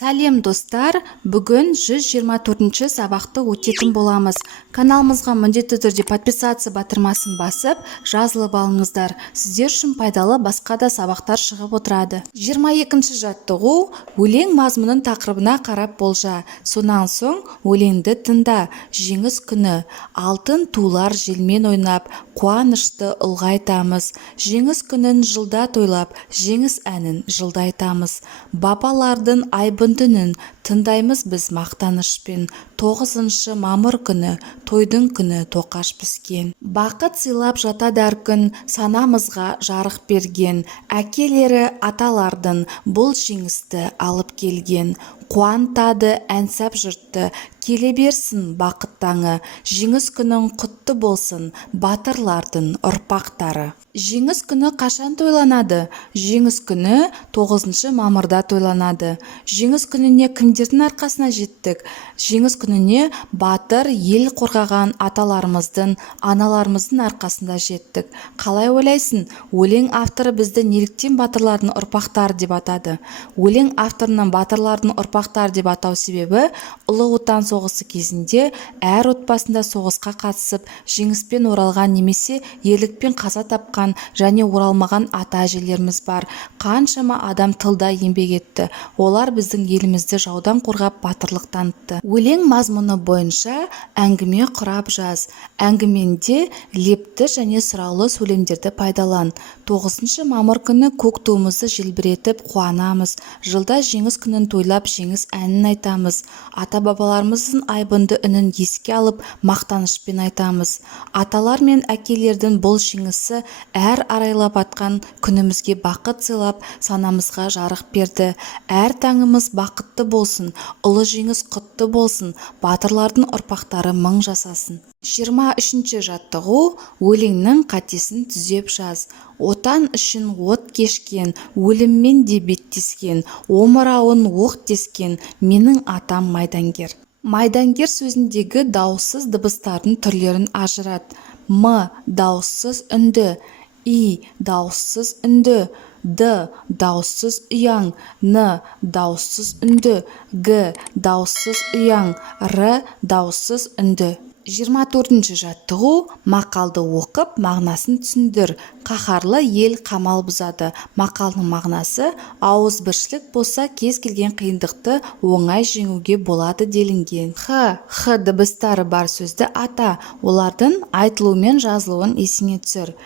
Сәлем достар, бүгін 124-ші сабақты өтетін боламыз. Каналымызға міндетті түрде подписация батырмасын басып, жазылып алыңыздар. Сіздер үшін пайдалы басқа да сабақтар шығып отырады. 22-ші жаттығу өлең мазмұнын тақырыбына қарап болжа. Сонан соң өлеңді тыңда. Жеңіс күні. Алтын тулар желмен ойнап, қуанышты ұлғайтамыз. Жеңіс күнін жылда тойлап, жеңіс әнін жылдайтамыз. Бабалардың айбындынын тыңдаймыз біз мақтанышпен. 9 мамыр күні, тойдың күні тоқаш піскен. Бақыт сыйлап жатады әр күн, санамызға жарық берген. Әкелері аталардың бұл жеңісті алып келген. Қуантады әнсап жұртты, келе берсін бақыт таңы. Жеңіс күнің құтты болсын, батырлардың ұрпақтары. Жеңіс күні қашан тойланады? Жеңіс күні 9 мамырда тойланады. Жеңіс күніне кімдердің арқасына жеттік? Жеңіс күніне батыр ел қорғаған аталарымыздың, аналарымыздың арқасында жеттік. Қалай ойлайсың? Өлең авторы бізді неліктен батырлардың ұрпақтары деп атады? Өлең авторының батырлардың ұрпақтары деп атау себебі Ұлы Отан соғысы кезінде әр отбасында соғысқа қатысып, жеңіспен оралған немесе ерлікпен қаза тапқан және оралмаған ата-әжелеріміз бар. Қаншама адам тылда еңбек етті. Олар біздің елімізді жаудан қорғап батырлық танытты. Өлең мазмұны бойынша әңгіме құрап жаз. Әңгіменде лепті және сұраулы сөйлемдерді пайдалан. 9 мамыр күні көк туымызды желбіретіп қуанамыз. Жылда жеңіс күнін тойлап жеңіс әнін айтамыз. Ата-бабаларымыздың айбынды үнін еске алып мақтанышпен айтамыз. Аталар мен әкелердің бұл жеңісі әр арайлап атқан күнімізге бақыт сыйлап, санамызға жарық берді. Әр таңымыз бақытты болсын, ұлы жеңіс құтты болсын, батырлардың ұрпақтары мың жасасын. 23-ші жаттығу өлеңнің қатесін түзеп жаз. Отан үшін от кешкен, өліммен де беттескен, омырауын оқ тескен, менің атам майдангер. Майдангер сөзіндегі дауыссыз дыбыстардың түрлерін ажырат. М дауыссыз үнді, И дауыссыз үнді, Д дауыссыз ұяң, Н дауыссыз үнді, Г дауыссыз ұяң, Р дауыссыз үнді. 24-ші жаттығу мақалды оқып, мағынасын түсіндір. Қаһарлы ел қамал бұзады. Мақалның мағынасы ауызбіршілік болса, кез келген қиындықты оңай жеңуге болады делінген. Х дыбыстары бар сөзді ата. Олардың айтылуы мен жазылуын есіңе түсір.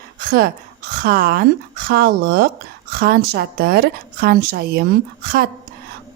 Хан, халық, ханшатыр, ханшайым, хат.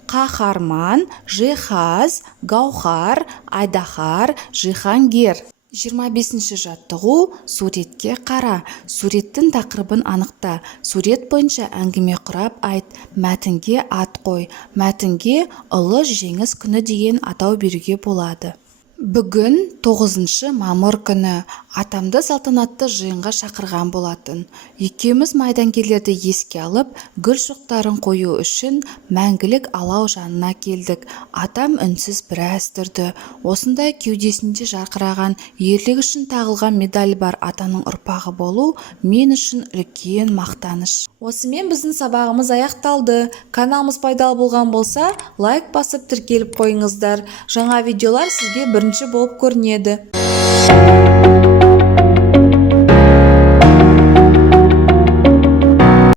Қаһарман, жиһаз, гаухар, айдаһар, жиһангер. 25-ші жаттығу суретке қара. Суреттің тақырыбын анықта. Сурет бойынша әңгіме құрап айт. Мәтінге ат қой. Мәтінге ұлы жеңіс күні деген атау беруге болады. Бүгін 9 мамыр күні. Атамды салтанатты жиынға шақырған болатын. Екеуміз майдангерлерді еске алып, гүл шоқтарын қою үшін мәңгілік алау жанына келдік. Атам үнсіз біраз тұрды. Осындай кеудесінде жарқыраған, ерлігі үшін тағылған медаль бар атаның ұрпағы болу мен үшін үлкен мақтаныш. Осымен біздің сабағымыз аяқталды. Каналымыз пайдалы болған болса, лайк басып тіркеліп қойыңыздар. Жаңа видеолар сізге бірінші болып көрінеді.